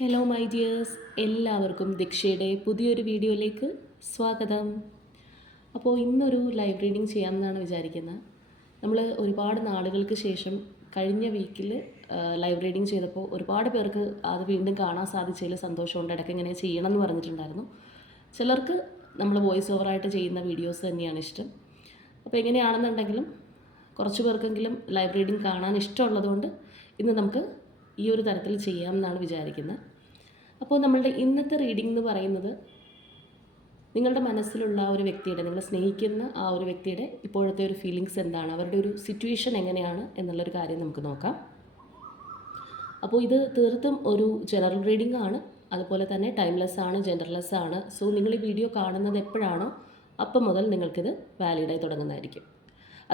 Hello my dears, എല്ലാവർക്കും ദീക്ഷയുടെ പുതിയൊരു വീഡിയോയിലേക്ക് സ്വാഗതം. അപ്പോൾ ഇന്നൊരു ലൈവ് റീഡിങ് ചെയ്യാമെന്നാണ് വിചാരിക്കുന്നത്. നമ്മൾ ഒരുപാട് നാളുകൾക്ക് ശേഷം കഴിഞ്ഞ വീക്കിൽ ലൈവ് റീഡിങ് ചെയ്തപ്പോൾ ഒരുപാട് പേർക്ക് അത് വീണ്ടും കാണാൻ സാധിച്ചതിൽ സന്തോഷമുണ്ട്. ഇടയ്ക്ക് ഇങ്ങനെ ചെയ്യണം എന്ന് പറഞ്ഞിട്ടുണ്ടായിരുന്നു. ചിലർക്ക് നമ്മൾ വോയിസ് ഓവറായിട്ട് ചെയ്യുന്ന വീഡിയോസ് തന്നെയാണ് ഇഷ്ടം. അപ്പോൾ എങ്ങനെയാണെന്നുണ്ടെങ്കിലും കുറച്ച് പേർക്കെങ്കിലും ലൈവ് റീഡിങ് കാണാൻ ഇഷ്ടമുള്ളതുകൊണ്ട് ഇന്ന് നമുക്ക് ഈ ഒരു തരത്തിൽ ചെയ്യാമെന്നാണ് വിചാരിക്കുന്നത്. അപ്പോൾ നമ്മളുടെ ഇന്നത്തെ റീഡിംഗ് എന്ന് പറയുന്നത് നിങ്ങളുടെ മനസ്സിലുള്ള ആ ഒരു വ്യക്തിയുടെ, നിങ്ങൾ സ്നേഹിക്കുന്ന ആ ഒരു വ്യക്തിയുടെ ഇപ്പോഴത്തെ ഒരു ഫീലിങ്സ് എന്താണ്, അവരുടെ ഒരു സിറ്റുവേഷൻ എങ്ങനെയാണ് എന്നുള്ളൊരു കാര്യം നമുക്ക് നോക്കാം. അപ്പോൾ ഇത് തീർത്തും ഒരു ജനറൽ റീഡിംഗ് ആണ്, അതുപോലെ തന്നെ ടൈംലെസ് ആണ്, ജെൻഡർലെസ് ആണ്. സോ നിങ്ങൾ ഈ വീഡിയോ കാണുന്നത് എപ്പോഴാണോ അപ്പം മുതൽ നിങ്ങൾക്കിത് വാലിഡായി തുടങ്ങുന്നതായിരിക്കും.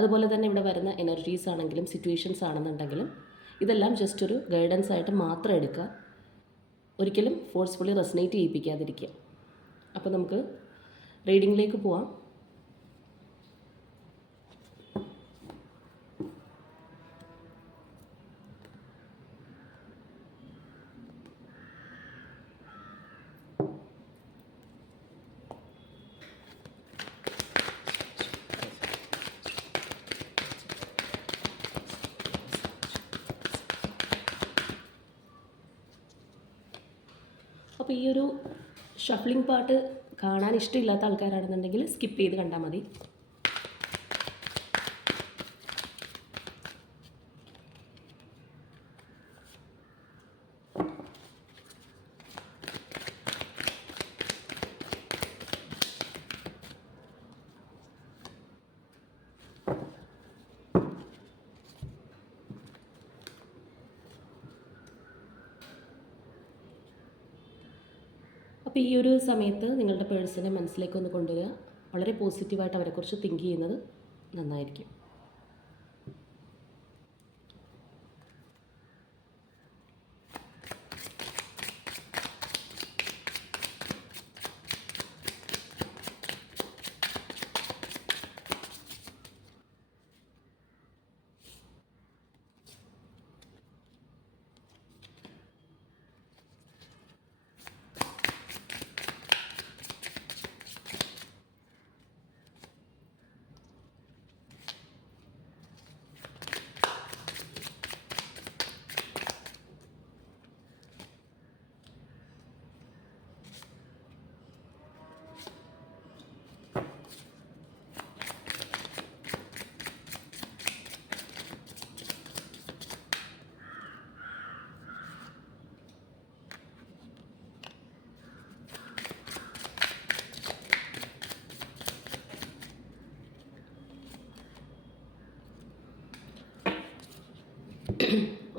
അതുപോലെ തന്നെ ഇവിടെ വരുന്ന എനർജീസ് ആണെങ്കിലും സിറ്റുവേഷൻസ് ആണെന്നുണ്ടെങ്കിലും ഇതെല്ലാം ജസ്റ്റ് ഒരു ഗൈഡൻസ് ആയിട്ട് മാത്രം എടുക്കുക, ഒരിക്കലും ഫോഴ്സ്ഫുള്ളി റെസനേറ്റ് ചെയ്യിപ്പിക്കാതിരിക്കുക. അപ്പോൾ നമുക്ക് റീഡിങ്ങിലേക്ക് പോവാം. അപ്പോൾ ഈ ഒരു ഷഫ്ലിംഗ് പാട്ട് കാണാൻ ഇഷ്ടമില്ലാത്ത ആൾക്കാരാണെന്നുണ്ടെങ്കിൽ സ്കിപ്പ് ചെയ്ത് കണ്ടാൽ മതി. അപ്പോൾ ഈ ഒരു സമയത്ത് നിങ്ങളുടെ പേഴ്സണെ മനസ്സിലേക്ക് ഒന്ന് കൊണ്ടുവരിക. വളരെ പോസിറ്റീവായിട്ട് അവരെക്കുറിച്ച് തിങ്ക് ചെയ്യുന്നത് നന്നായിരിക്കും.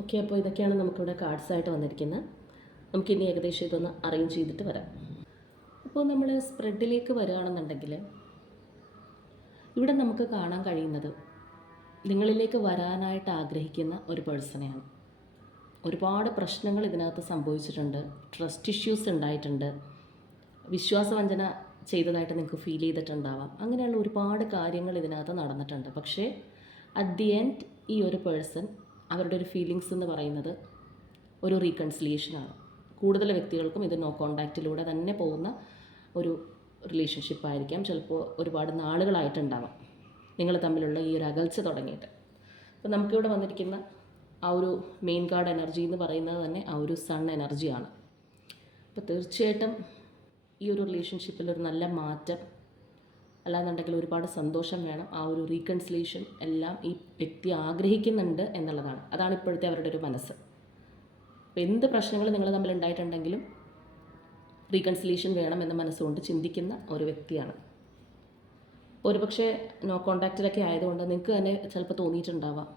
ഓക്കെ, അപ്പോൾ ഇതൊക്കെയാണ് നമുക്കിവിടെ കാർഡ്സായിട്ട് വന്നിരിക്കുന്നത്. നമുക്കിനി ഏകദേശം ഇതൊന്ന് അറേഞ്ച് ചെയ്തിട്ട് വരാം. അപ്പോൾ നമ്മൾ സ്പ്രെഡിലേക്ക് വരികയാണെന്നുണ്ടെങ്കിൽ ഇവിടെ നമുക്ക് കാണാൻ കഴിയുന്നത് നിങ്ങളിലേക്ക് വരാനായിട്ട് ആഗ്രഹിക്കുന്ന ഒരു പേഴ്സണെയാണ്. ഒരുപാട് പ്രശ്നങ്ങൾ ഇതിനകത്ത് സംഭവിച്ചിട്ടുണ്ട്, ട്രസ്റ്റ് ഇഷ്യൂസ് ഉണ്ടായിട്ടുണ്ട്, വിശ്വാസവഞ്ചന ചെയ്തതായിട്ട് നിങ്ങൾക്ക് ഫീൽ ചെയ്തിട്ടുണ്ടാവാം. അങ്ങനെയുള്ള ഒരുപാട് കാര്യങ്ങൾ ഇതിനകത്ത് നടന്നിട്ടുണ്ട്. പക്ഷേ അറ്റ് ദി എൻഡ് ഈ ഒരു പേഴ്സൺ, അവരുടെ ഒരു ഫീലിങ്സ് എന്ന് പറയുന്നത് ഒരു റീകൺസിലിയേഷനാണ്. കൂടുതൽ വ്യക്തികൾക്കും ഇത് നോ കോണ്ടാക്റ്റിലൂടെ തന്നെ പോകുന്ന ഒരു റിലേഷൻഷിപ്പ് ആയിരിക്കാം. ചിലപ്പോൾ ഒരുപാട് നാളുകളായിട്ടുണ്ടാവാം നിങ്ങൾ തമ്മിലുള്ള ഈ ഒരു അകൽച്ച തുടങ്ങിയിട്ട്. അപ്പോൾ നമുക്കിവിടെ വന്നിരിക്കുന്ന ആ ഒരു മെയിൻ കാർഡ് എനർജി എന്ന് പറയുന്നത് തന്നെ ആ ഒരു സൺ എനർജിയാണ്. അപ്പോൾ തീർച്ചയായിട്ടും ഈ ഒരു റിലേഷൻഷിപ്പിൽ ഒരു നല്ല മാറ്റം, അല്ലാന്നുണ്ടെങ്കിൽ ഒരുപാട് സന്തോഷം വേണം. ആ ഒരു റീകൺസിലേഷൻ എല്ലാം ഈ വ്യക്തി ആഗ്രഹിക്കുന്നുണ്ട് എന്നുള്ളതാണ്. അതാണ് ഇപ്പോഴത്തെ അവരുടെ ഒരു മനസ്സ്. അപ്പോൾ എന്ത് പ്രശ്നങ്ങൾ നിങ്ങൾ തമ്മിൽ ഉണ്ടായിട്ടുണ്ടെങ്കിലും റീകൺസിലേഷൻ വേണം എന്ന മനസ്സുകൊണ്ട് ചിന്തിക്കുന്ന ഒരു വ്യക്തിയാണ്. ഒരുപക്ഷെ നോ കോണ്ടാക്റ്റിലൊക്കെ ആയതുകൊണ്ട് നിങ്ങൾക്ക് തന്നെ ചിലപ്പോൾ തോന്നിയിട്ടുണ്ടാവാം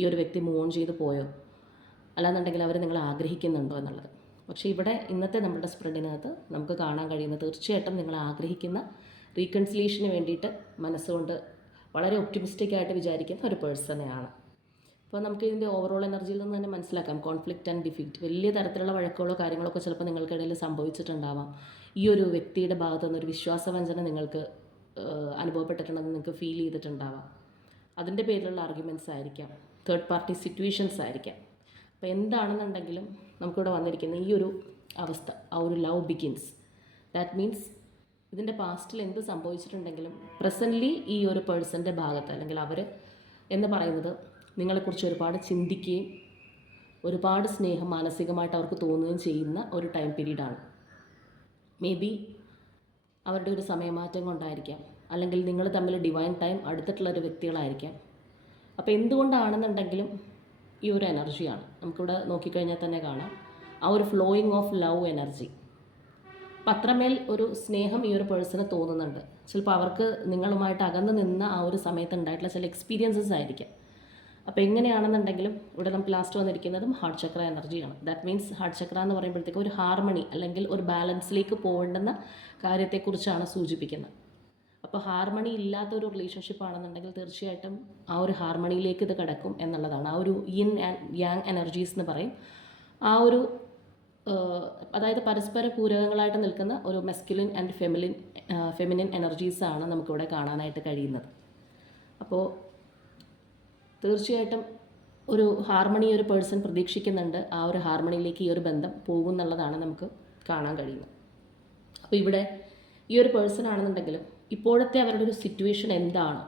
ഈ ഒരു വ്യക്തി മൂവ് ഓൺ ചെയ്ത് പോയോ, അല്ലാന്നുണ്ടെങ്കിൽ അവർ നിങ്ങളെ ആഗ്രഹിക്കുന്നുണ്ടോ എന്നുള്ളത്. പക്ഷേ ഇവിടെ ഇന്നത്തെ നമ്മുടെ സ്പ്രെഡിനകത്ത് നമുക്ക് കാണാൻ കഴിയുന്നത് തീർച്ചയായിട്ടും നിങ്ങൾ ആഗ്രഹിക്കുന്ന റീകൺസിലിയേഷന് വേണ്ടിയിട്ട് മനസ്സുകൊണ്ട് വളരെ ഒപ്റ്റിമിസ്റ്റിക്കായിട്ട് വിചാരിക്കുന്ന ഒരു പേഴ്സണെയാണ്. അപ്പോൾ നമുക്ക് ഇതിൻ്റെ ഓവറോൾ എനർജിയിൽ നിന്ന് തന്നെ മനസ്സിലാക്കാം കോൺഫ്ലിക്റ്റ് ആൻഡ് ഡിഫീറ്റ്. വലിയ തരത്തിലുള്ള വഴക്കുകളോ കാര്യങ്ങളൊക്കെ ചിലപ്പോൾ നിങ്ങൾക്കിടയിൽ സംഭവിച്ചിട്ടുണ്ടാവാം. ഈ ഒരു വ്യക്തിയുടെ ഭാഗത്തു നിന്നൊരു വിശ്വാസവഞ്ചന നിങ്ങൾക്ക് അനുഭവപ്പെട്ടിട്ടുണ്ടെന്ന് നിങ്ങൾക്ക് ഫീൽ ചെയ്തിട്ടുണ്ടാവാം. അതിൻ്റെ പേരിലുള്ള ആർഗ്യുമെൻറ്റ്സ് ആയിരിക്കാം, തേർഡ് പാർട്ടി സിറ്റുവേഷൻസ് ആയിരിക്കാം. അപ്പോൾ എന്താണെന്നുണ്ടെങ്കിലും നമുക്കിവിടെ വന്നിരിക്കുന്ന ഈ ഒരു അവസ്ഥ, ആ ഒരു ലവ് ബിഗിൻസ്. ദാറ്റ് മീൻസ് ഇതിൻ്റെ പാസ്റ്റിൽ എന്ത് സംഭവിച്ചിട്ടുണ്ടെങ്കിലും പ്രസൻ്റ്ലി ഈ ഒരു പേഴ്സൻ്റെ ഭാഗത്ത് അല്ലെങ്കിൽ അവർ എന്ന് പറയുന്നത് നിങ്ങളെക്കുറിച്ച് ഒരുപാട് ചിന്തിക്കുകയും ഒരുപാട് സ്നേഹം മാനസികമായിട്ട് അവർക്ക് തോന്നുകയും ചെയ്യുന്ന ഒരു ടൈം പീരീഡാണ്. മേ ബി അവരുടെ ഒരു സമയമാറ്റം കൊണ്ടായിരിക്കാം, അല്ലെങ്കിൽ നിങ്ങൾ തമ്മിൽ ഡിവൈൻ ടൈം അടുത്തിട്ടുള്ളൊരു വ്യക്തികളായിരിക്കാം. അപ്പോൾ എന്തുകൊണ്ടാണെന്നുണ്ടെങ്കിലും ഈ ഒരു എനർജിയാണ് നമുക്കിവിടെ നോക്കിക്കഴിഞ്ഞാൽ തന്നെ കാണാം, ആ ഒരു ഫ്ലോയിങ് ഓഫ് ലവ് എനർജി. അപ്പം അത്രമേൽ ഒരു സ്നേഹം ഈ ഒരു പേഴ്സണ് തോന്നുന്നുണ്ട്. ചിലപ്പോൾ അവർക്ക് നിങ്ങളുമായിട്ട് അകന്ന് നിന്ന ആ ഒരു സമയത്ത് ഉണ്ടായിട്ടുള്ള ചില എക്സ്പീരിയൻസസ് ആയിരിക്കാം. അപ്പോൾ എങ്ങനെയാണെന്നുണ്ടെങ്കിലും ഇവിടെ നമുക്ക് ലാസ്റ്റ് വന്നിരിക്കുന്നതും ഹാർട്ട് ചക്ര എനർജിയാണ്. ദാറ്റ് മീൻസ് ഹാർട്ട് ചക്ര എന്ന് പറയുമ്പോഴത്തേക്ക് ഒരു ഹാർമണി അല്ലെങ്കിൽ ഒരു ബാലൻസിലേക്ക് പോകേണ്ടുന്ന കാര്യത്തെക്കുറിച്ചാണ് സൂചിപ്പിക്കുന്നത്. അപ്പോൾ ഹാർമണി ഇല്ലാത്തൊരു റിലേഷൻഷിപ്പ് ആണെന്നുണ്ടെങ്കിൽ തീർച്ചയായിട്ടും ആ ഒരു ഹാർമണിയിലേക്ക് ഇത് കിടക്കും എന്നുള്ളതാണ്. ആ ഒരു യിൻ ആൻഡ് യാങ് എനർജീസ് എന്ന് പറയും. ആ ഒരു അതായത് പരസ്പര പൂരകങ്ങളായിട്ട് നിൽക്കുന്ന ഒരു മെസ്കുലിൻ ആൻഡ് ഫെമിനിൻ എനർജീസാണ് നമുക്കിവിടെ കാണാനായിട്ട് കഴിയുന്നത്. അപ്പോൾ തീർച്ചയായിട്ടും ഒരു ഹാർമണി ഒരു പേഴ്സൺ പ്രതീക്ഷിക്കുന്നുണ്ട്. ആ ഒരു ഹാർമണിയിലേക്ക് ഈ ഒരു ബന്ധം പോകും എന്നുള്ളതാണ് നമുക്ക് കാണാൻ കഴിയുന്നത്. അപ്പോൾ ഇവിടെ ഈ ഒരു പേഴ്സൺ ആണെന്നുണ്ടെങ്കിലും ഇപ്പോഴത്തെ അവരുടെ ഒരു സിറ്റുവേഷൻ എന്താണ്,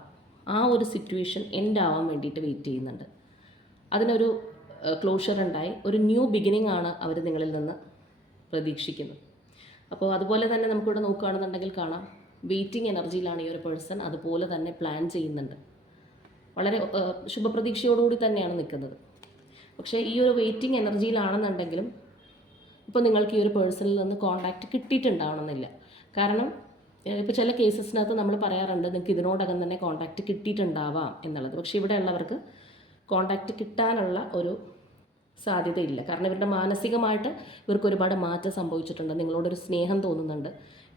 ആ ഒരു സിറ്റുവേഷൻ എൻഡ് ആവാൻ വേണ്ടിയിട്ട് വെയിറ്റ് ചെയ്യുന്നുണ്ട്. അതിനൊരു ക്ലോഷർ ഉണ്ടായി, ഒരു ന്യൂ ബിഗിനിങ് ആണ് അവർ നിങ്ങളിൽ നിന്ന് പ്രതീക്ഷിക്കുന്നത്. അപ്പോൾ അതുപോലെ തന്നെ നമുക്കിവിടെ നോക്കുകയാണെന്നുണ്ടെങ്കിൽ കാണാം, വെയിറ്റിംഗ് എനർജിയിലാണ് ഈ ഒരു പേഴ്സൺ. അതുപോലെ തന്നെ പ്ലാൻ ചെയ്യുന്നുണ്ട്, വളരെ ശുഭപ്രതീക്ഷയോടുകൂടി തന്നെയാണ് നിൽക്കുന്നത്. പക്ഷേ ഈ ഒരു വെയിറ്റിംഗ് എനർജിയിലാണെന്നുണ്ടെങ്കിലും ഇപ്പോൾ നിങ്ങൾക്ക് ഈ ഒരു പേഴ്സണിൽ നിന്ന് കോൺടാക്റ്റ് കിട്ടിയിട്ടുണ്ടാവണമെന്നില്ല. കാരണം ഇപ്പോൾ ചില കേസസിനകത്ത് നമ്മൾ പറയാറുണ്ട് നിങ്ങൾക്ക് ഇതിനോടകം തന്നെ കോൺടാക്റ്റ് കിട്ടിയിട്ടുണ്ടാവാം എന്നുള്ളത്. പക്ഷേ ഇവിടെ ഉള്ളവർക്ക് കോൺടാക്റ്റ് കിട്ടാനുള്ള ഒരു സാധ്യതയില്ല. കാരണം ഇവരുടെ മാനസികമായിട്ട് ഇവർക്ക് ഒരുപാട് മാറ്റം സംഭവിച്ചിട്ടുണ്ട്, നിങ്ങളോടൊരു സ്നേഹം തോന്നുന്നുണ്ട്,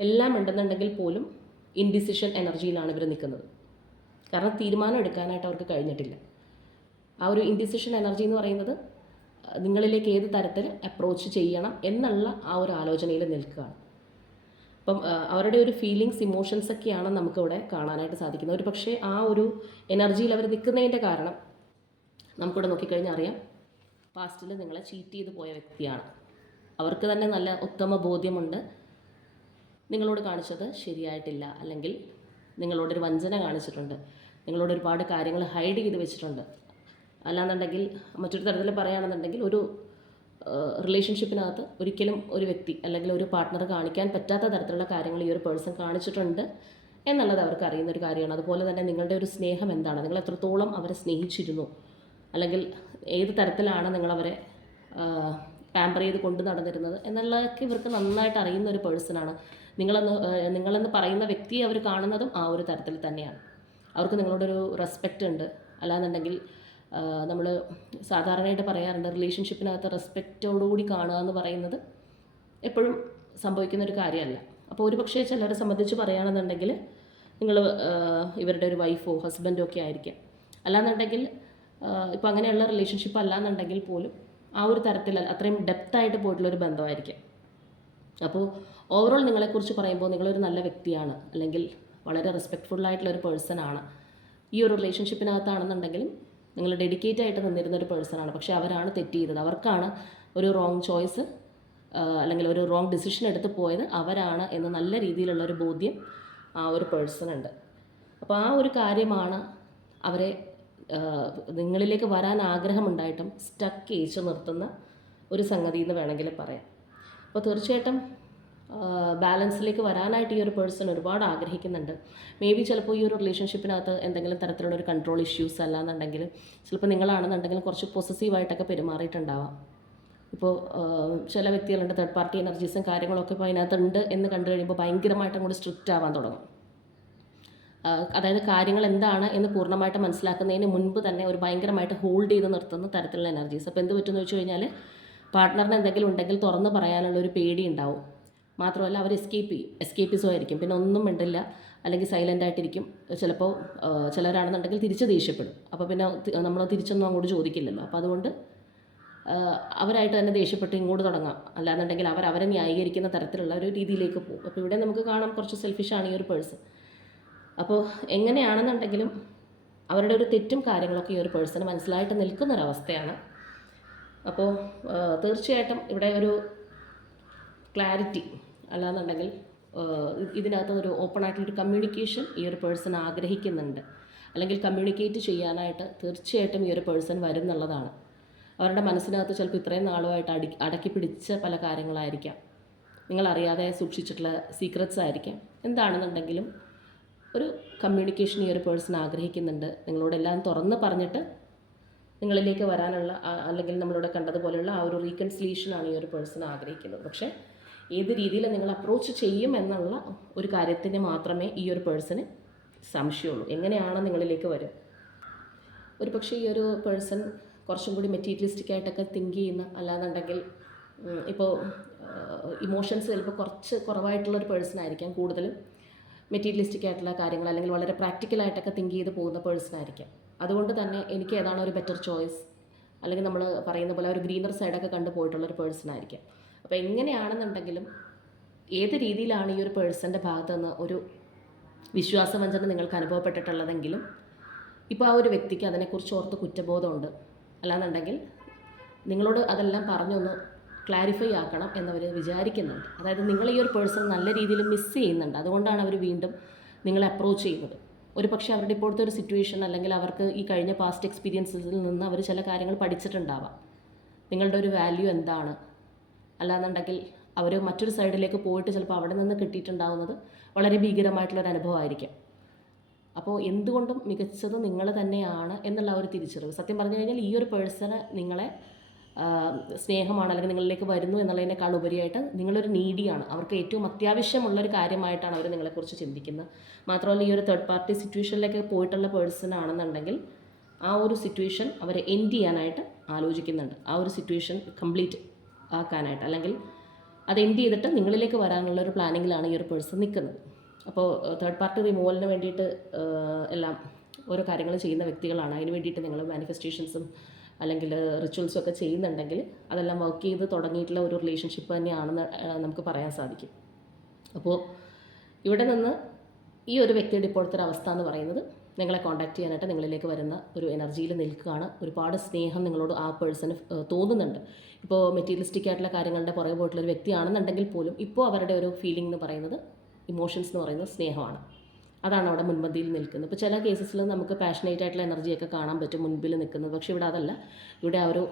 എല്ലാം ഉണ്ടെന്നുണ്ടെങ്കിൽ പോലും ഇൻഡിസിഷൻ എനർജിയിലാണ് ഇവർ നിൽക്കുന്നത്. കാരണം തീരുമാനം എടുക്കാനായിട്ട് അവർക്ക് കഴിഞ്ഞിട്ടില്ല. ആ ഒരു ഇൻഡിസിഷൻ എനർജി എന്ന് പറയുന്നത് നിങ്ങളിലേക്ക് ഏത് തരത്തിൽ അപ്രോച്ച് ചെയ്യണം എന്നുള്ള ആ ഒരു ആലോചനയിൽ നിൽക്കുകയാണ്. അപ്പം അവരുടെ ഒരു ഫീലിങ്സ് ഇമോഷൻസ് ഒക്കെയാണ് നമുക്കിവിടെ കാണാനായിട്ട് സാധിക്കുന്നത്. ഒരു പക്ഷേ ആ ഒരു എനർജിയിൽ അവർ നിൽക്കുന്നതിൻ്റെ കാരണം നമുക്കിവിടെ നോക്കിക്കഴിഞ്ഞാൽ അറിയാം, പാസ്റ്റിൽ നിങ്ങളെ ചീറ്റ് ചെയ്ത് പോയ വ്യക്തിയാണ്. അവർക്ക് തന്നെ നല്ല ഉത്തമ ബോധ്യമുണ്ട് നിങ്ങളോട് കാണിച്ചത് ശരിയായിട്ടില്ല, അല്ലെങ്കിൽ നിങ്ങളോടൊരു വഞ്ചന കാണിച്ചിട്ടുണ്ട്, നിങ്ങളോട് ഒരുപാട് കാര്യങ്ങൾ ഹൈഡ് ചെയ്ത് വെച്ചിട്ടുണ്ട്. അല്ലാന്നുണ്ടെങ്കിൽ മറ്റൊരു തരത്തിൽ പറയുകയാണെന്നുണ്ടെങ്കിൽ ഒരു റിലേഷൻഷിപ്പിനകത്ത് ഒരിക്കലും ഒരു വ്യക്തി അല്ലെങ്കിൽ ഒരു പാർട്ട്ണർ കാണിക്കാൻ പറ്റാത്ത തരത്തിലുള്ള കാര്യങ്ങൾ ഈ ഒരു പേഴ്സൺ കാണിച്ചിട്ടുണ്ട് എന്നുള്ളത് അവർക്ക് അറിയുന്ന ഒരു കാര്യമാണ്. അതുപോലെ തന്നെ നിങ്ങളുടെ ഒരു സ്നേഹം എന്താണ്, നിങ്ങൾ എത്രത്തോളം അവരെ സ്നേഹിച്ചിരുന്നു, അല്ലെങ്കിൽ ഏത് തരത്തിലാണ് നിങ്ങളവരെ പാമ്പർ ചെയ്ത് കൊണ്ട് നടന്നിരുന്നത് എന്നുള്ളതൊക്കെ ഇവർക്ക് നന്നായിട്ട് അറിയുന്ന ഒരു പേഴ്സണാണ്. നിങ്ങളെന്ന് പറയുന്ന വ്യക്തിയെ അവർ കാണുന്നതും ആ ഒരു തരത്തിൽ തന്നെയാണ്. അവർക്ക് നിങ്ങളോടൊരു റെസ്പെക്റ്റ് ഉണ്ട്. അല്ലാന്നുണ്ടെങ്കിൽ നമ്മൾ സാധാരണയായിട്ട് പറയാറുണ്ട്, റിലേഷൻഷിപ്പിനകത്ത് റെസ്പെക്റ്റോടുകൂടി കാണുക എന്ന് പറയുന്നത് എപ്പോഴും സംഭവിക്കുന്നൊരു കാര്യമല്ല. അപ്പോൾ ഒരു പക്ഷേ ചിലരെ സംബന്ധിച്ച് പറയുകയാണെന്നുണ്ടെങ്കിൽ നിങ്ങൾ ഇവരുടെ ഒരു വൈഫോ ഹസ്ബൻഡോ ഒക്കെ ആയിരിക്കാം. അല്ലാന്നുണ്ടെങ്കിൽ ഇപ്പോൾ അങ്ങനെയുള്ള റിലേഷൻഷിപ്പ് അല്ലാന്നുണ്ടെങ്കിൽ പോലും ആ ഒരു തരത്തിൽ അത്രയും ഡെപ്തായിട്ട് പോയിട്ടുള്ളൊരു ബന്ധമായിരിക്കും. അപ്പോൾ ഓവറോൾ നിങ്ങളെക്കുറിച്ച് പറയുമ്പോൾ നിങ്ങളൊരു നല്ല വ്യക്തിയാണ്, അല്ലെങ്കിൽ വളരെ റെസ്പെക്റ്റ്ഫുള്ളായിട്ടുള്ളൊരു പേഴ്സണാണ്. ഈ ഒരു റിലേഷൻഷിപ്പിനകത്താണെന്നുണ്ടെങ്കിലും നിങ്ങൾ ഡെഡിക്കേറ്റ് ആയിട്ട് നിന്നിരുന്ന ഒരു പേഴ്സണാണ്. പക്ഷേ അവരാണ് തെറ്റ് ചെയ്തത്, അവർക്കാണ് ഒരു റോങ് ചോയ്സ് അല്ലെങ്കിൽ ഒരു റോങ് ഡിസിഷൻ എടുത്ത് പോയത് അവരാണ് എന്ന് നല്ല രീതിയിലുള്ളൊരു ബോധ്യം ആ ഒരു പേഴ്സണുണ്ട്. അപ്പോൾ ആ ഒരു കാര്യമാണ് അവരെ നിങ്ങളിലേക്ക് വരാൻ ആഗ്രഹമുണ്ടായിട്ടും സ്റ്റക്ക് ചെയ്യിച്ച് നിർത്തുന്ന ഒരു സംഗതി എന്ന് വേണമെങ്കിൽ പറയാം. അപ്പോൾ തീർച്ചയായിട്ടും ബാലൻസിലേക്ക് വരാനായിട്ട് ഈ ഒരു പേഴ്സൺ ഒരുപാട് ആഗ്രഹിക്കുന്നുണ്ട്. മേ ബി ചിലപ്പോൾ ഈ ഒരു റിലേഷൻഷിപ്പിനകത്ത് എന്തെങ്കിലും തരത്തിലുള്ള ഒരു കൺട്രോൾ ഇഷ്യൂസ് അല്ലാന്നുണ്ടെങ്കിൽ ചിലപ്പോൾ നിങ്ങളാണെന്നുണ്ടെങ്കിൽ കുറച്ച് പൊസസീവായിട്ടൊക്കെ പെരുമാറിയിട്ടുണ്ടാവാം. ഇപ്പോൾ ചില വ്യക്തികളുണ്ട് തേർഡ് പാർട്ടി എനർജീസും കാര്യങ്ങളൊക്കെ ഇപ്പോൾ അതിനകത്തുണ്ട് എന്ന് കണ്ടു കഴിയുമ്പോൾ ഭയങ്കരമായിട്ട് അങ്ങോട്ട് സ്ട്രിക്റ്റ് ആവാൻ തുടങ്ങും. അതായത് കാര്യങ്ങൾ എന്താണ് എന്ന് പൂർണ്ണമായിട്ട് മനസ്സിലാക്കുന്നതിന് മുൻപ് തന്നെ ഒരു ഭയങ്കരമായിട്ട് ഹോൾഡ് ചെയ്ത് നിർത്തുന്ന തരത്തിലുള്ള എനർജീസ്. അപ്പോൾ എന്ത് പറ്റുമെന്ന് വെച്ച് കഴിഞ്ഞാൽ പാർട്ട്ണറിന് എന്തെങ്കിലും ഉണ്ടെങ്കിൽ തുറന്ന് പറയാനുള്ള ഒരു പേടി ഉണ്ടാവും. മാത്രമല്ല അവർ എസ്കേപ്പിസം ആയിരിക്കും, പിന്നെ ഒന്നും മിണ്ടില്ല, അല്ലെങ്കിൽ സൈലൻ്റ് ആയിട്ടിരിക്കും. ചിലപ്പോൾ ചിലരാണെന്നുണ്ടെങ്കിൽ തിരിച്ച് ദേഷ്യപ്പെടും. അപ്പോൾ പിന്നെ നമ്മൾ തിരിച്ചൊന്നും അങ്ങോട്ട് ചോദിക്കില്ലല്ലോ. അപ്പോൾ അതുകൊണ്ട് അവരായിട്ട് തന്നെ ദേഷ്യപ്പെട്ട് ഇങ്ങോട്ട് തുടങ്ങാം. അല്ലാന്നുണ്ടെങ്കിൽ അവരെ ന്യായീകരിക്കുന്ന തരത്തിലുള്ള ഒരു രീതിയിലേക്ക് പോകും. അപ്പോൾ ഇവിടെ നമുക്ക് കാണാം കുറച്ച് സെൽഫിഷാണ് ഈ ഒരു പേഴ്സൺ. അപ്പോൾ എങ്ങനെയാണെന്നുണ്ടെങ്കിലും അവരുടെ ഒരു തെറ്റും കാര്യങ്ങളൊക്കെ ഈ ഒരു പേഴ്സണ് മനസ്സിലായിട്ട് നിൽക്കുന്നൊരവസ്ഥയാണ്. അപ്പോൾ തീർച്ചയായിട്ടും ഇവിടെ ഒരു ക്ലാരിറ്റി അല്ലാന്നുണ്ടെങ്കിൽ ഇതിനകത്ത് ഒരു ഓപ്പൺ ആയിട്ടുള്ളൊരു കമ്മ്യൂണിക്കേഷൻ ഈ ഒരു പേഴ്സൺ ആഗ്രഹിക്കുന്നുണ്ട്, അല്ലെങ്കിൽ കമ്മ്യൂണിക്കേറ്റ് ചെയ്യാനായിട്ട് തീർച്ചയായിട്ടും ഈ ഒരു പേഴ്സൺ വരും എന്നുള്ളതാണ്. അവരുടെ മനസ്സിനകത്ത് ചിലപ്പോൾ ഇത്രയും നാളുമായിട്ട് അടക്കി പിടിച്ച പല കാര്യങ്ങളായിരിക്കാം, നിങ്ങളറിയാതെ സൂക്ഷിച്ചിട്ടുള്ള സീക്രറ്റ്സ് ആയിരിക്കാം. എന്താണെന്നുണ്ടെങ്കിലും ഒരു കമ്മ്യൂണിക്കേഷൻ ഈ ഒരു പേഴ്സൺ ആഗ്രഹിക്കുന്നുണ്ട്. നിങ്ങളോടെല്ലാം തുറന്ന് പറഞ്ഞിട്ട് നിങ്ങളിലേക്ക് വരാനുള്ള, അല്ലെങ്കിൽ നമ്മളിവിടെ കണ്ടതുപോലെയുള്ള ആ ഒരു റീകൺസിലിയേഷനാണ് ഈ ഒരു പേഴ്സൺ ആഗ്രഹിക്കുന്നത്. പക്ഷേ ഏത് രീതിയിൽ നിങ്ങൾ അപ്രോച്ച് ചെയ്യും എന്നുള്ള ഒരു കാര്യത്തിന് മാത്രമേ ഈ ഒരു പേഴ്സണ് സംശയമുള്ളൂ. എങ്ങനെയാണ് നിങ്ങളിലേക്ക് വരും? ഒരു പക്ഷേ ഈ ഒരു പേഴ്സൺ കുറച്ചും കൂടി മെറ്റീരിയലിസ്റ്റിക് ആയിട്ടൊക്കെ തിങ്ക് ചെയ്യുന്ന, അല്ലാന്നുണ്ടെങ്കിൽ ഇപ്പോൾ ഇമോഷൻസ് ചിലപ്പോൾ കുറച്ച് കുറവായിട്ടുള്ളൊരു പേഴ്സൺ ആയിരിക്കാം. കൂടുതലും മെറ്റീരിയലിസ്റ്റിക് ആയിട്ടുള്ള കാര്യങ്ങൾ അല്ലെങ്കിൽ വളരെ പ്രാക്ടിക്കലായിട്ടൊക്കെ തിങ്ക് ചെയ്ത് പോകുന്ന പേഴ്സൺ ആയിരിക്കാം. അതുകൊണ്ട് തന്നെ എനിക്ക് ഏതാണ് ഒരു ബെറ്റർ ചോയ്സ്, അല്ലെങ്കിൽ നമ്മൾ പറയുന്ന പോലെ ഒരു ഗ്രീനർ സൈഡൊക്കെ കണ്ടു പോയിട്ടുള്ളൊരു പേഴ്സൺ ആയിരിക്കാം. അപ്പോൾ എങ്ങനെയാണെന്നുണ്ടെങ്കിലും ഏത് രീതിയിലാണ് ഈ ഒരു പേഴ്സൻ്റെ ഭാഗത്തു നിന്ന് ഒരു വിശ്വാസവഞ്ചന നിങ്ങൾക്ക് അനുഭവപ്പെട്ടിട്ടുള്ളതെങ്കിലും ഇപ്പോൾ ആ ഒരു വ്യക്തിക്ക് അതിനെക്കുറിച്ച് ഓർത്ത് കുറ്റബോധമുണ്ട്. അല്ലാന്നുണ്ടെങ്കിൽ നിങ്ങളോട് അതെല്ലാം പറഞ്ഞൊന്ന് ക്ലാരിഫൈ ആക്കണം എന്നവർ വിചാരിക്കുന്നുണ്ട്. അതായത് നിങ്ങൾ ഈ ഒരു പേഴ്സൺ നല്ല രീതിയിൽ മിസ് ചെയ്യുന്നുണ്ട്. അതുകൊണ്ടാണ് അവർ വീണ്ടും നിങ്ങളെ അപ്രോച്ച് ചെയ്യുന്നത്. ഒരു പക്ഷേ അവരുടെ ഇപ്പോഴത്തെ ഒരു സിറ്റുവേഷൻ, അല്ലെങ്കിൽ അവർക്ക് ഈ കഴിഞ്ഞ പാസ്റ്റ് എക്സ്പീരിയൻസിൽ നിന്ന് അവർ ചില കാര്യങ്ങൾ പഠിച്ചിട്ടുണ്ടാവാം. നിങ്ങളുടെ ഒരു വാല്യൂ എന്താണ്, അല്ലാന്നുണ്ടെങ്കിൽ അവർ മറ്റൊരു സൈഡിലേക്ക് പോയിട്ട് ചിലപ്പോൾ അവിടെ നിന്ന് കിട്ടിയിട്ടുണ്ടാവുന്നത് വളരെ ഭീകരമായിട്ടുള്ളൊരു അനുഭവമായിരിക്കും. അപ്പോൾ എന്തുകൊണ്ടും മികച്ചത് നിങ്ങൾ തന്നെയാണ് എന്നുള്ള ഒരു തിരിച്ചറിവ്. സത്യം പറഞ്ഞു കഴിഞ്ഞാൽ ഈ ഒരു പേഴ്സണ് നിങ്ങളെ സ്നേഹമാണ്, അല്ലെങ്കിൽ നിങ്ങളിലേക്ക് വരുന്നു എന്നുള്ളതിനേക്കാൾ ഉപരിയായിട്ട് നിങ്ങളൊരു നീഡിയാണ്. അവർക്ക് ഏറ്റവും അത്യാവശ്യമുള്ളൊരു കാര്യമായിട്ടാണ് അവർ നിങ്ങളെക്കുറിച്ച് ചിന്തിക്കുന്നത്. മാത്രമല്ല ഈ ഒരു തേർഡ് പാർട്ടി സിറ്റുവേഷനിലേക്ക് പോയിട്ടുള്ള പേഴ്സൺ ആണെന്നുണ്ടെങ്കിൽ ആ ഒരു സിറ്റുവേഷൻ അവരെ എൻഡ് ചെയ്യാനായിട്ട് ആലോചിക്കുന്നുണ്ട്. ആ ഒരു സിറ്റുവേഷൻ കംപ്ലീറ്റ് ആക്കാനായിട്ട്, അല്ലെങ്കിൽ അത് എൻഡ് ചെയ്തിട്ട് നിങ്ങളിലേക്ക് വരാനുള്ളൊരു പ്ലാനിങ്ങിലാണ് ഈ ഒരു പേഴ്സൺ നിൽക്കുന്നത്. അപ്പോൾ തേർഡ് പാർട്ടി റിമൂവലിന് വേണ്ടിയിട്ട് എല്ലാം ഓരോ കാര്യങ്ങൾ ചെയ്യുന്ന വ്യക്തികളാണ്. അതിന് വേണ്ടിയിട്ട് നിങ്ങൾ മാനിഫെസ്റ്റേഷൻസും അല്ലെങ്കിൽ റിച്വൽസും ഒക്കെ ചെയ്യുന്നുണ്ടെങ്കിൽ അതെല്ലാം വർക്ക് ചെയ്ത് തുടങ്ങിയിട്ടുള്ള ഒരു റിലേഷൻഷിപ്പ് തന്നെയാണെന്ന് നമുക്ക് പറയാൻ സാധിക്കും. അപ്പോൾ ഇവിടെ നിന്ന് ഈ ഒരു വ്യക്തിയുടെ ഇപ്പോഴത്തെ ഒരു അവസ്ഥ എന്ന് പറയുന്നത് നിങ്ങളെ കോൺടാക്ട് ചെയ്യാനായിട്ട് നിങ്ങളിലേക്ക് വരുന്ന ഒരു എനർജിയിൽ നിൽക്കുകയാണ്. ഒരുപാട് സ്നേഹം നിങ്ങളോട് ആ പേഴ്സണ് തോന്നുന്നുണ്ട്. ഇപ്പോൾ മെറ്റീരിയലിസ്റ്റിക് ആയിട്ടുള്ള കാര്യങ്ങളുടെ പുറകെ പോയിട്ടുള്ളൊരു വ്യക്തിയാണെന്നുണ്ടെങ്കിൽ പോലും ഇപ്പോൾ അവരുടെ ഒരു ഫീലിംഗ് എന്ന് പറയുന്നത്, ഇമോഷൻസ് എന്ന് പറയുന്നത് സ്നേഹമാണ്. അതാണ് അവിടെ മുൻപന്തിയിൽ നിൽക്കുന്നത്. ഇപ്പോൾ ചില കേസസിൽ നമുക്ക് പാഷനേറ്റ് ആയിട്ടുള്ള എനർജിയൊക്കെ കാണാൻ പറ്റും മുൻപിൽ നിൽക്കുന്നത്. പക്ഷേ ഇവിടെ അതല്ല. ഇവിടെ ആ ഒരു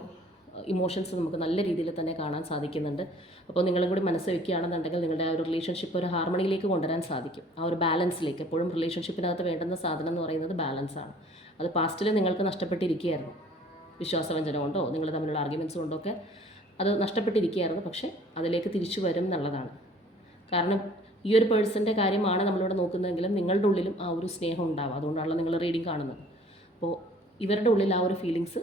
ഇമോഷൻസ് നമുക്ക് നല്ല രീതിയിൽ തന്നെ കാണാൻ സാധിക്കുന്നുണ്ട്. അപ്പോൾ നിങ്ങളും കൂടി മനസ്സ് വയ്ക്കുകയാണെന്നുണ്ടെങ്കിൽ നിങ്ങളുടെ ആ ഒരു റിലേഷൻഷിപ്പ് ഒരു ഹാർമണിയിലേക്ക് കൊണ്ടുവരാൻ സാധിക്കും. ആ ഒരു ബാലൻസിലേക്ക്. എപ്പോഴും റിലേഷൻഷിപ്പിനകത്ത് വേണ്ടുന്ന സാധനം എന്ന് പറയുന്നത് ബാലൻസാണ്. അത് പാസ്റ്റിൽ നിങ്ങൾക്ക് നഷ്ടപ്പെട്ടിരിക്കുകയായിരുന്നു. വിശ്വാസവഞ്ചന കൊണ്ടോ നിങ്ങൾ തമ്മിലുള്ള ആർഗ്യുമെൻറ്റ്സ് കൊണ്ടോ ഒക്കെ അത് നഷ്ടപ്പെട്ടിരിക്കുകയായിരുന്നു. പക്ഷേ അതിലേക്ക് തിരിച്ചു വരും എന്നുള്ളതാണ്. കാരണം ഈ ഒരു പേഴ്സൻ്റെ കാര്യമാണ് നമ്മളിവിടെ നോക്കുന്നതെങ്കിലും നിങ്ങളുടെ ഉള്ളിലും ആ ഒരു സ്നേഹം ഉണ്ടാവും. അതുകൊണ്ടാണല്ലോ നിങ്ങൾ റീഡിങ് കാണുന്നത്. അപ്പോൾ ഇവരുടെ ഉള്ളിൽ ആ ഒരു ഫീലിങ്സ്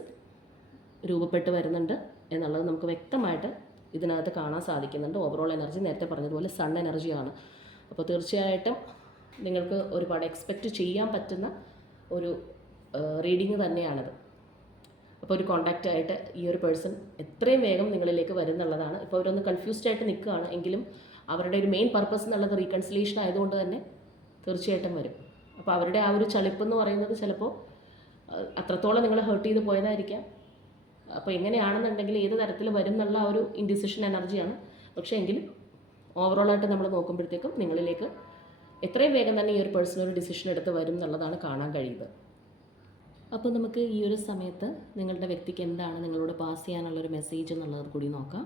രൂപപ്പെട്ട് വരുന്നുണ്ട് എന്നുള്ളത് നമുക്ക് വ്യക്തമായിട്ട് ഇതിനകത്ത് കാണാൻ സാധിക്കുന്നുണ്ട്. ഓവറോൾ എനർജി നേരത്തെ പറഞ്ഞതുപോലെ സൺ എനർജിയാണ്. അപ്പോൾ തീർച്ചയായിട്ടും നിങ്ങൾക്ക് ഒരുപാട് എക്സ്പെക്റ്റ് ചെയ്യാൻ പറ്റുന്ന ഒരു റീഡിങ് തന്നെയാണത്. അപ്പോൾ ഒരു കോൺടാക്റ്റ് ആയിട്ട് ഈ ഒരു പേഴ്സൺ എത്രയും വേഗം നിങ്ങളിലേക്ക് വരുന്നുള്ളതാണ്. ഇപ്പോൾ അവരൊന്ന് കൺഫ്യൂസ്ഡ് ആയിട്ട് നിൽക്കുകയാണ്, എങ്കിലും അവരുടെ ഒരു മെയിൻ പർപ്പസ് എന്നുള്ളത് റീകൺസിലേഷൻ ആയതുകൊണ്ട് തന്നെ തീർച്ചയായിട്ടും വരും. അപ്പോൾ അവരുടെ ആ ഒരു ചളിപ്പെന്ന് പറയുന്നത് ചിലപ്പോൾ അത്രത്തോളം നിങ്ങളെ ഹേർട്ട് ചെയ്ത് പോയതായിരിക്കാം. അപ്പോൾ എങ്ങനെയാണെന്നുണ്ടെങ്കിൽ ഏത് തരത്തിൽ വരും എന്നുള്ള ആ ഒരു ഇൻഡിസിഷൻ എനർജിയാണ്. പക്ഷേ എങ്കിലും ഓവറോളായിട്ട് നമ്മൾ നോക്കുമ്പോഴത്തേക്കും നിങ്ങളിലേക്ക് എത്രയും വേഗം തന്നെ ഈ ഒരു പേഴ്സൺ ഒരു ഡിസിഷൻ എടുത്ത് വരും എന്നുള്ളതാണ് കാണാൻ കഴിയുന്നത്. അപ്പോൾ നമുക്ക് ഈ ഒരു സമയത്ത് നിങ്ങളുടെ വ്യക്തിക്ക് എന്താണ് നിങ്ങളോട് പാസ് ചെയ്യാനുള്ളൊരു മെസ്സേജ് എന്നുള്ളത് കൂടി നോക്കാം.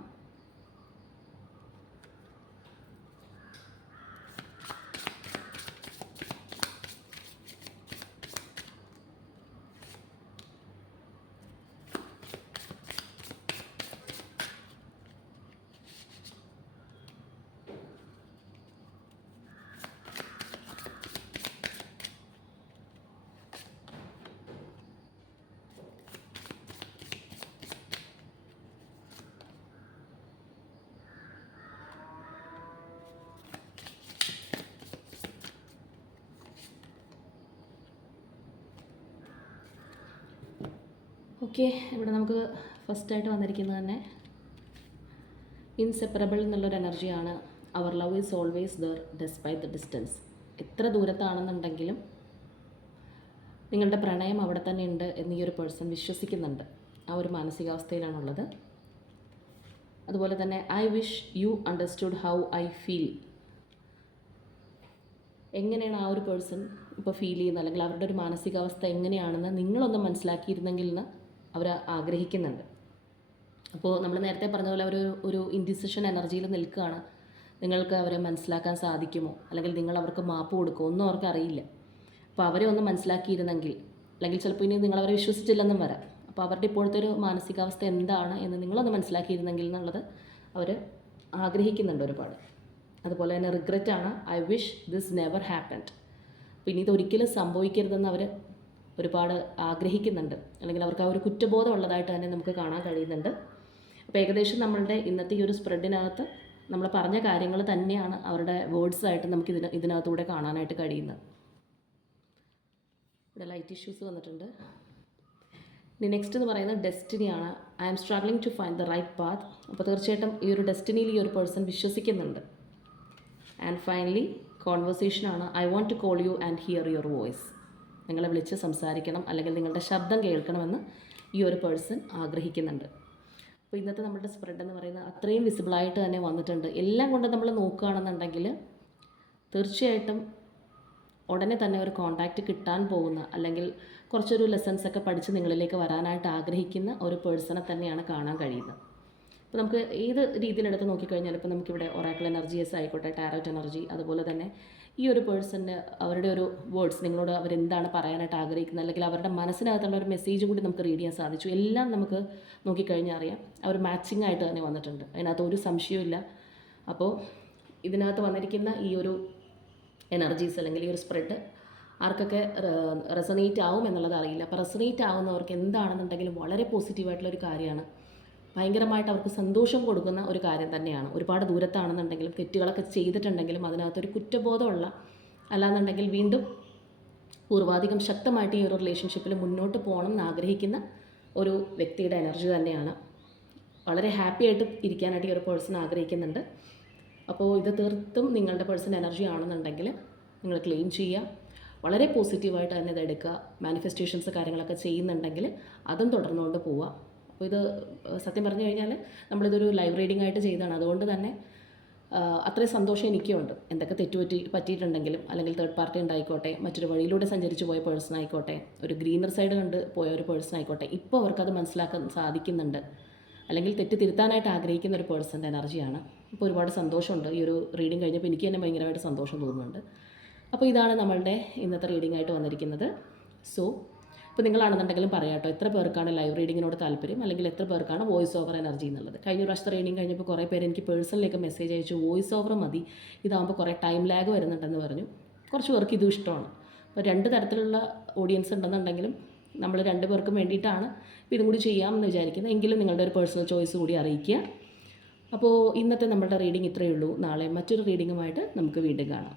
ഓക്കെ, ഇവിടെ നമുക്ക് ഫസ്റ്റായിട്ട് വന്നിരിക്കുന്നത് തന്നെ ഇൻസെപ്പറബിൾ എന്നുള്ളൊരു എനർജിയാണ്. Our love is always there despite the distance. എത്ര ദൂരത്താണെന്നുണ്ടെങ്കിലും നിങ്ങളുടെ പ്രണയം അവിടെ തന്നെ ഉണ്ട് എന്ന് ഈ ഒരു പേഴ്സൺ വിശ്വസിക്കുന്നുണ്ട്. ആ ഒരു മാനസികാവസ്ഥയിലാണുള്ളത്. അതുപോലെ തന്നെ I wish you understood how I feel. എങ്ങനെയാണ് ആ ഒരു പേഴ്സൺ ഇപ്പോൾ ഫീൽ ചെയ്യുന്നത്, അല്ലെങ്കിൽ അവരുടെ ഒരു മാനസികാവസ്ഥ എങ്ങനെയാണെന്ന് നിങ്ങളൊന്ന് മനസ്സിലാക്കിയിരുന്നെങ്കിൽ എന്ന് അവർ ആഗ്രഹിക്കുന്നുണ്ട്. അപ്പോൾ നമ്മൾ നേരത്തെ പറഞ്ഞ പോലെ ഒരു ഇൻഡിസിഷൻ എനർജിയിൽ നിൽക്കുകയാണ്. നിങ്ങൾക്ക് അവരെ മനസ്സിലാക്കാൻ സാധിക്കുമോ, അല്ലെങ്കിൽ നിങ്ങൾ അവർക്ക് മാപ്പ് കൊടുക്കുമോ, ഒന്നും അവർക്ക് അറിയില്ല. അപ്പോൾ അവരെ ഒന്ന് മനസ്സിലാക്കിയിരുന്നെങ്കിൽ, അല്ലെങ്കിൽ ചിലപ്പോൾ ഇനി നിങ്ങളവരെ വിശ്വസിച്ചില്ലെന്നും വരാം. അപ്പോൾ അവരുടെ ഇപ്പോഴത്തെ ഒരു മാനസികാവസ്ഥ എന്താണ് എന്ന് നിങ്ങളൊന്ന് മനസ്സിലാക്കിയിരുന്നെങ്കിൽ എന്നുള്ളത് അവർ ആഗ്രഹിക്കുന്നുണ്ട് ഒരുപാട്. അതുപോലെ തന്നെ റിഗ്രറ്റാണ്, I wish this never happened. അപ്പോൾ ഇനി ഇതൊരിക്കലും സംഭവിക്കരുതെന്ന് അവർ ഒരുപാട് ആഗ്രഹിക്കുന്നുണ്ട്, അല്ലെങ്കിൽ അവർക്ക് ആ ഒരു കുറ്റബോധം ഉള്ളതായിട്ട് തന്നെ നമുക്ക് കാണാൻ കഴിയുന്നുണ്ട്. അപ്പോൾ ഏകദേശം നമ്മളുടെ ഇന്നത്തെ ഈ ഒരു സ്പ്രെഡിനകത്ത് നമ്മൾ പറഞ്ഞ കാര്യങ്ങൾ തന്നെയാണ് അവരുടെ വേർഡ്സായിട്ട് നമുക്ക് ഇതിനകത്തൂടെ കാണാനായിട്ട് കഴിയുന്നത്. ഇവിടെ ലൈറ്റ് ഇഷ്യൂസ് വന്നിട്ടുണ്ട്. ഇനി നെക്സ്റ്റ് എന്ന് പറയുന്നത് ഡെസ്റ്റിനിയാണ്. I am struggling to find the right path. അപ്പോൾ തീർച്ചയായിട്ടും ഈ ഒരു ഡെസ്റ്റിനിയിൽ ഈ ഒരു പേഴ്സൺ വിശ്വസിക്കുന്നുണ്ട്. ആൻഡ് ഫൈനലി കോൺവെർസേഷനാണ്. I want to call you and hear your voice. നിങ്ങളെ വിളിച്ച് സംസാരിക്കണം, അല്ലെങ്കിൽ നിങ്ങളുടെ ശബ്ദം കേൾക്കണമെന്ന് ഈ ഒരു പേഴ്സൺ ആഗ്രഹിക്കുന്നുണ്ട്. അപ്പോൾ ഇന്നത്തെ നമ്മുടെ സ്പ്രെഡ് എന്ന് പറയുന്നത് അത്രയും വിസിബിളായിട്ട് തന്നെ വന്നിട്ടുണ്ട്. എല്ലാം കൊണ്ട് നമ്മൾ നോക്കുകയാണെന്നുണ്ടെങ്കിൽ തീർച്ചയായിട്ടും ഉടനെ തന്നെ ഒരു കോൺടാക്റ്റ് കിട്ടാൻ പോകുന്ന, അല്ലെങ്കിൽ കുറച്ചൊരു ലെസൺസൊക്കെ പഠിച്ച് നിങ്ങളിലേക്ക് വരാനായിട്ട് ആഗ്രഹിക്കുന്ന ഒരു പേഴ്സണെ തന്നെയാണ് കാണാൻ കഴിയുന്നത്. അപ്പോൾ നമുക്ക് ഏത് രീതിയിലെടുത്ത് നോക്കിക്കഴിഞ്ഞാൽ, ഇപ്പോൾ നമുക്കിവിടെ ഒറാക്കിൾ എനർജീസ് ആയിക്കോട്ടെ, ടാരോറ്റ് എനർജി, അതുപോലെ തന്നെ ഈ ഒരു പേഴ്സൻ്റെ അവരുടെ ഒരു വേർഡ്സ്, നിങ്ങളോട് അവരെന്താണ് പറയാനായിട്ട് ആഗ്രഹിക്കുന്നത്, അല്ലെങ്കിൽ അവരുടെ മനസ്സിനകത്തുള്ള ഒരു മെസ്സേജ് കൂടി നമുക്ക് റീഡ് ചെയ്യാൻ സാധിച്ചു. എല്ലാം നമുക്ക് നോക്കിക്കഴിഞ്ഞാൽ അറിയാം, അവർ മാച്ചിങ് ആയിട്ട് തന്നെ വന്നിട്ടുണ്ട്. അതിനകത്ത് ഒരു സംശയവും. അപ്പോൾ ഇതിനകത്ത് വന്നിരിക്കുന്ന ഈ ഒരു എനർജീസ്, അല്ലെങ്കിൽ ഈ ഒരു സ്പ്രെഡ് ആർക്കൊക്കെ റെസണേറ്റ് ആവും എന്നുള്ളത് അറിയില്ല. അപ്പോൾ റെസണേറ്റ് ആവുന്നവർക്ക് എന്താണെന്നുണ്ടെങ്കിലും വളരെ പോസിറ്റീവായിട്ടുള്ളൊരു കാര്യമാണ്. ഭയങ്കരമായിട്ട് അവർക്ക് സന്തോഷം കൊടുക്കുന്ന ഒരു കാര്യം തന്നെയാണ്. ഒരുപാട് ദൂരത്താണെന്നുണ്ടെങ്കിലും തെറ്റുകളൊക്കെ ചെയ്തിട്ടുണ്ടെങ്കിലും അതിനകത്തൊരു കുറ്റബോധമുള്ള, അല്ലാന്നുണ്ടെങ്കിൽ വീണ്ടും പൂർവാധികം ശക്തമായിട്ട് ഈ ഒരു റിലേഷൻഷിപ്പിൽ മുന്നോട്ട് പോകണം എന്ന് ആഗ്രഹിക്കുന്ന ഒരു വ്യക്തിയുടെ എനർജി തന്നെയാണ്. വളരെ ഹാപ്പി ആയിട്ട് ഇരിക്കാനായിട്ട് ഈ ഒരു പേഴ്സൺ ആഗ്രഹിക്കുന്നുണ്ട്. അപ്പോൾ ഇത് തീർത്തും നിങ്ങളുടെ പേഴ്സൺ എനർജി ആണെന്നുണ്ടെങ്കിൽ നിങ്ങൾ ക്ലെയിം ചെയ്യുക. വളരെ പോസിറ്റീവായിട്ട് തന്നെ ഇത് എടുക്കുക. മാനിഫെസ്റ്റേഷൻസ് കാര്യങ്ങളൊക്കെ ചെയ്യുന്നുണ്ടെങ്കിൽ അതും തുടർന്നുകൊണ്ട് പോവുക. അപ്പോൾ ഇത് സത്യം പറഞ്ഞു കഴിഞ്ഞാൽ നമ്മളിതൊരു ലൈവ് റീഡിംഗ് ആയിട്ട് ചെയ്തതാണ്. അതുകൊണ്ട് തന്നെ അത്രയും സന്തോഷം എനിക്കുണ്ട്. എന്തൊക്കെ പറ്റിയിട്ടുണ്ടെങ്കിലും, അല്ലെങ്കിൽ തേർഡ് പാർട്ടി ഉണ്ടായിക്കോട്ടെ, മറ്റൊരു വഴിയിലൂടെ സഞ്ചരിച്ച് പോയ പേഴ്സൺ ആയിക്കോട്ടെ, ഒരു ഗ്രീനർ സൈഡ് കണ്ട് പോയ ഒരു പേഴ്സൺ ആയിക്കോട്ടെ, ഇപ്പോൾ അവർക്കത് മനസ്സിലാക്കാൻ സാധിക്കുന്നുണ്ട്, അല്ലെങ്കിൽ തെറ്റ് തിരുത്താനായിട്ട് ആഗ്രഹിക്കുന്ന ഒരു പേഴ്സൻ്റെ എനർജിയാണ്. ഇപ്പോൾ ഒരുപാട് സന്തോഷമുണ്ട്. ഈ ഒരു റീഡിംഗ് കഴിഞ്ഞപ്പോൾ എനിക്ക് തന്നെ ഭയങ്കരമായിട്ട് സന്തോഷം തോന്നുന്നുണ്ട്. അപ്പോൾ ഇതാണ് നമ്മളുടെ ഇന്നത്തെ റീഡിംഗ് ആയിട്ട് വന്നിരിക്കുന്നത്. സോ ഇപ്പോൾ നിങ്ങളാണെന്നുണ്ടെങ്കിലും പറയാം കേട്ടോ, എത്ര പേർക്കാണ് ലൈവ് റീഡിങ്ങിനോട് താല്പര്യം, അല്ലെങ്കിൽ എത്ര പേർക്കാണ് വോയിസ് ഓവർ എനർജി എന്നുള്ളത്. കഴിഞ്ഞ പ്രാവശ്യത്തെ റീഡിംഗ് കഴിഞ്ഞപ്പോൾ കുറേ പേര് എനിക്ക് പേഴ്സണലിലേക്ക് മെസ്സേജ് അയച്ചു, വോയിസ് ഓവർ മതി, ഇതാകുമ്പോൾ കുറേ ടൈം ലാഗ് വരുന്നുണ്ടെന്ന് പറഞ്ഞു. കുറച്ച് പേർക്ക് ഇതും ഇഷ്ടമാണ്. അപ്പോൾ രണ്ട് തരത്തിലുള്ള ഓഡിയൻസ് ഉണ്ടെന്നുണ്ടെങ്കിലും നമ്മൾ രണ്ട് പേർക്കും വേണ്ടിയിട്ടാണ് ഇതും കൂടി ചെയ്യാമെന്ന് വിചാരിക്കുന്നത്. എങ്കിലും നിങ്ങളുടെ ഒരു പേഴ്സണൽ ചോയ്സ് കൂടി അറിയിക്കുക. അപ്പോൾ ഇന്നത്തെ നമ്മുടെ റീഡിംഗ് ഇത്രയേ ഉള്ളൂ. നാളെ മറ്റൊരു റീഡിങ്ങുമായിട്ട് നമുക്ക് വീണ്ടും കാണാം.